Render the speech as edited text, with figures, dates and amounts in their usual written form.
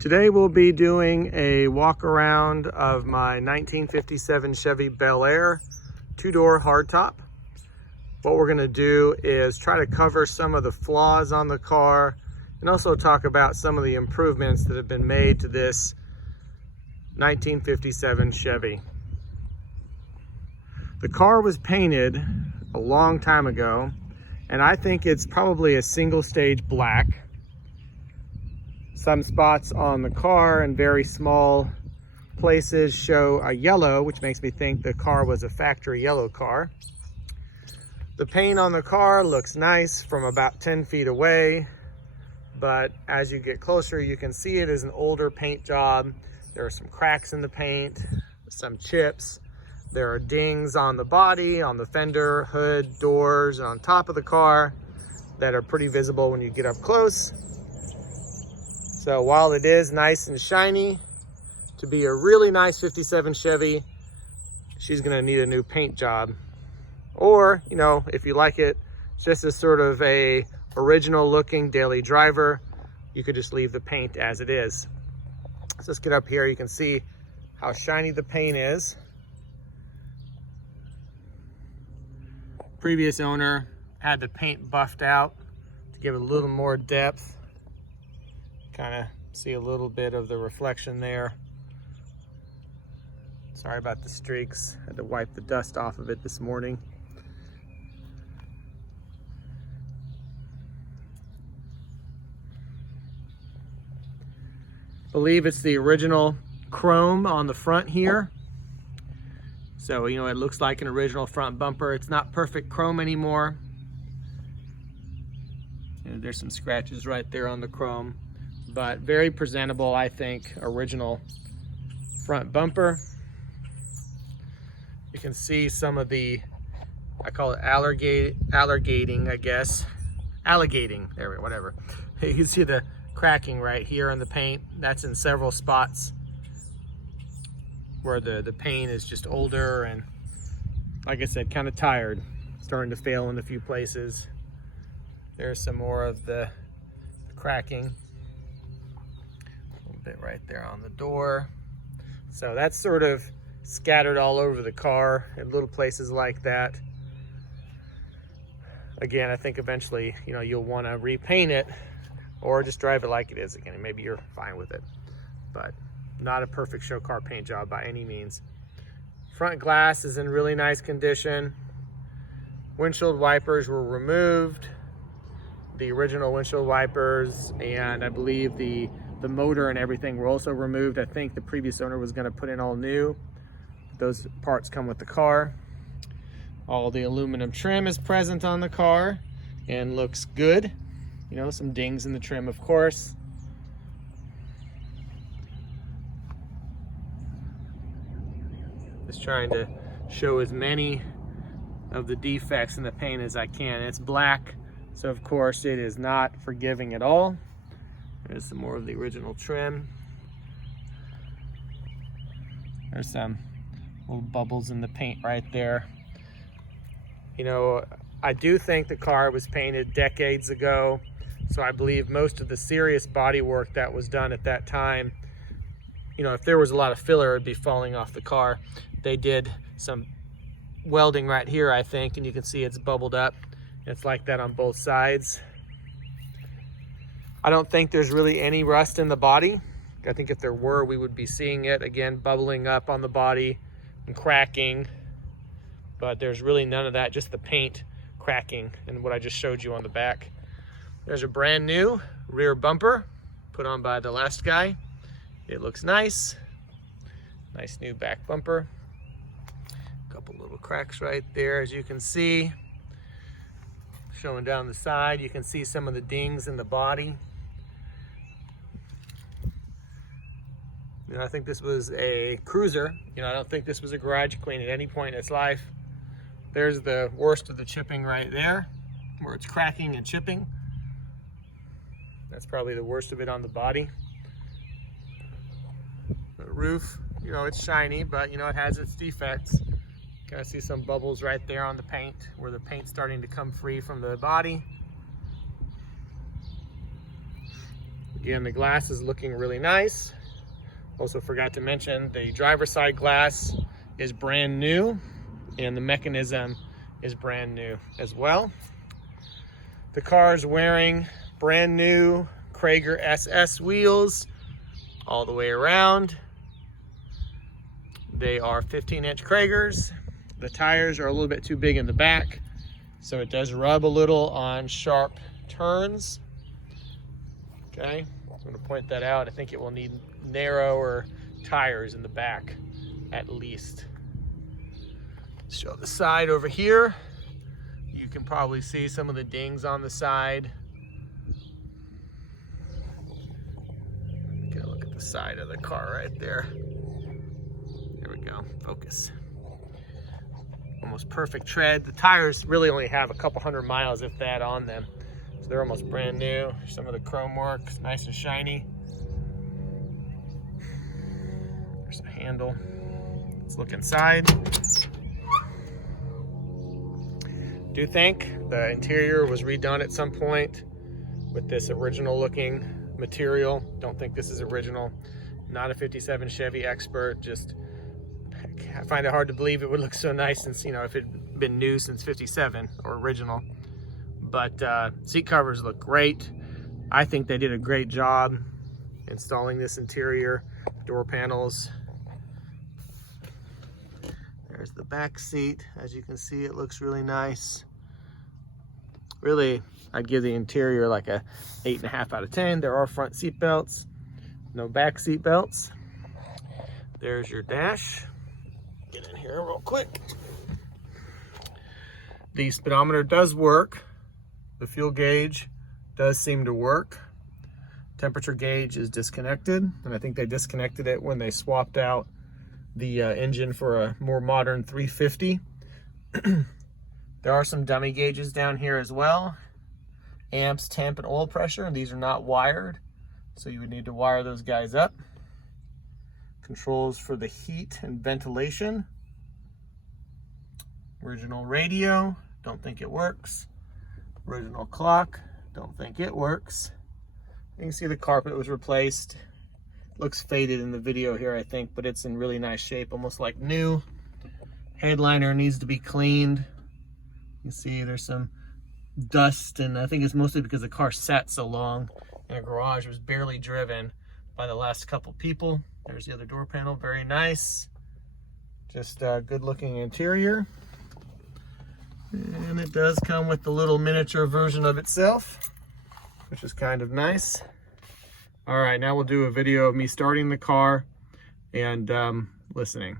Today we'll be doing a walk around of my 1957 Chevy Bel Air two-door hardtop. What we're going to do is try to cover some of the flaws on the car and also talk about some of the improvements that have been made to this 1957 Chevy. The car was painted a long time ago, and I think it's probably a single stage black. Some spots on the car and very small places show a yellow, which makes me think the car was a factory yellow car. The paint on the car looks nice from about 10 feet away, but as you get closer, you can see it is an older paint job. There are some cracks in the paint, some chips. There are dings on the body, on the fender, hood, doors, and on top of the car that are pretty visible when you get up close. So while it is nice and shiny, to be a really nice 57 Chevy, she's gonna need a new paint job. Or, you know, if you like it just as sort of a original looking daily driver, you could just leave the paint as it is. So let's get up here. You can see how shiny the paint is. Previous owner had the paint buffed out to give it a little more depth. Kind of see a little bit of the reflection there. Sorry about the streaks. Had to wipe the dust off of it this morning. Believe it's the original chrome on the front here. So, you know, it looks like an original front bumper. It's not perfect chrome anymore. And there's some scratches right there on the chrome, but very presentable, I think, original front bumper. You can see some of the, I call it alligating, I guess. Alligating, there we go, whatever. You can see the cracking right here on the paint. That's in several spots where the paint is just older and, like I said, kind of tired. Starting to fail in a few places. There's some more of the cracking. A little bit right there on the door. So that's sort of scattered all over the car in little places like that. Again, I think eventually, you know, you'll want to repaint it or just drive it like it is again, and maybe you're fine with it. But not a perfect show car paint job by any means. Front glass is in really nice condition. Windshield wipers were removed. The original windshield wipers, and I believe the motor and everything were also removed. I think the previous owner was going to put in all new. Those parts come with the car. All the aluminum trim is present on the car and looks good. You know, some dings in the trim, of course. Just trying to show as many of the defects in the paint as I can. It's black, so of course it is not forgiving at all. There's some more of the original trim. There's some little bubbles in the paint right there. You know, I do think the car was painted decades ago, so I believe most of the serious body work that was done at that time, you know, if there was a lot of filler, it'd be falling off the car. They did some welding right here, I think, and you can see it's bubbled up. It's like that on both sides. I don't think there's really any rust in the body. I think if there were, we would be seeing it again, bubbling up on the body and cracking. But there's really none of that, just the paint cracking and what I just showed you on the back. There's a brand new rear bumper put on by the last guy. It looks nice. Nice new back bumper. A couple little cracks right there, as you can see. Showing down the side, you can see some of the dings in the body. You know, I think this was a cruiser. You know, I don't think this was a garage clean at any point in its life. There's the worst of the chipping right there, where it's cracking and chipping. That's probably the worst of it on the body. The roof, you know, it's shiny, but you know, it has its defects. Kind of see some bubbles right there on the paint, where the paint's starting to come free from the body. Again, the glass is looking really nice. Also forgot to mention the driver's side glass is brand new and the mechanism is brand new as well. The car is wearing brand new Krager SS wheels all the way around. They are 15-inch Kragers. The tires are a little bit too big in the back, so it does rub a little on sharp turns. Okay, I'm going to point that out. I think it will need narrower tires in the back at least. Show the side over here. You can probably see some of the dings on the side. Get a look at the side of the car right there. There we go, focus. Almost perfect tread. The tires really only have a couple hundred miles, if that, on them. So they're almost brand new. Some of the chrome work is nice and shiny. There's a handle. Let's look inside. Do think the interior was redone at some point with this original looking material. Don't think this is original. Not a 57 Chevy expert, just I find it hard to believe it would look so nice since, you know, if it had been new since 57 or original. But seat covers look great. I think they did a great job installing this interior. Door panels. There's the back seat. As you can see, it looks really nice. Really, I'd give the interior like a 8.5 out of 10. There are front seat belts, no back seat belts. There's your dash. Get in here real quick. The speedometer does work. The fuel gauge does seem to work. Temperature gauge is disconnected, and I think they disconnected it when they swapped out the engine for a more modern 350. There are some dummy gauges down here as well. Amps, temp, and oil pressure, and these are not wired, so you would need to wire those guys up. Controls for the heat and ventilation. Original radio, don't think it works. Original clock, don't think it works. You can see the carpet was replaced. Looks faded in the video here, I think, but it's in really nice shape, almost like new. Headliner needs to be cleaned. You can see there's some dust, and I think it's mostly because the car sat so long in a garage. It was barely driven by the last couple people. There's the other door panel, very nice. Just a good looking interior. And it does come with the little miniature version of itself, which is kind of nice. All right, now we'll do a video of me starting the car and listening.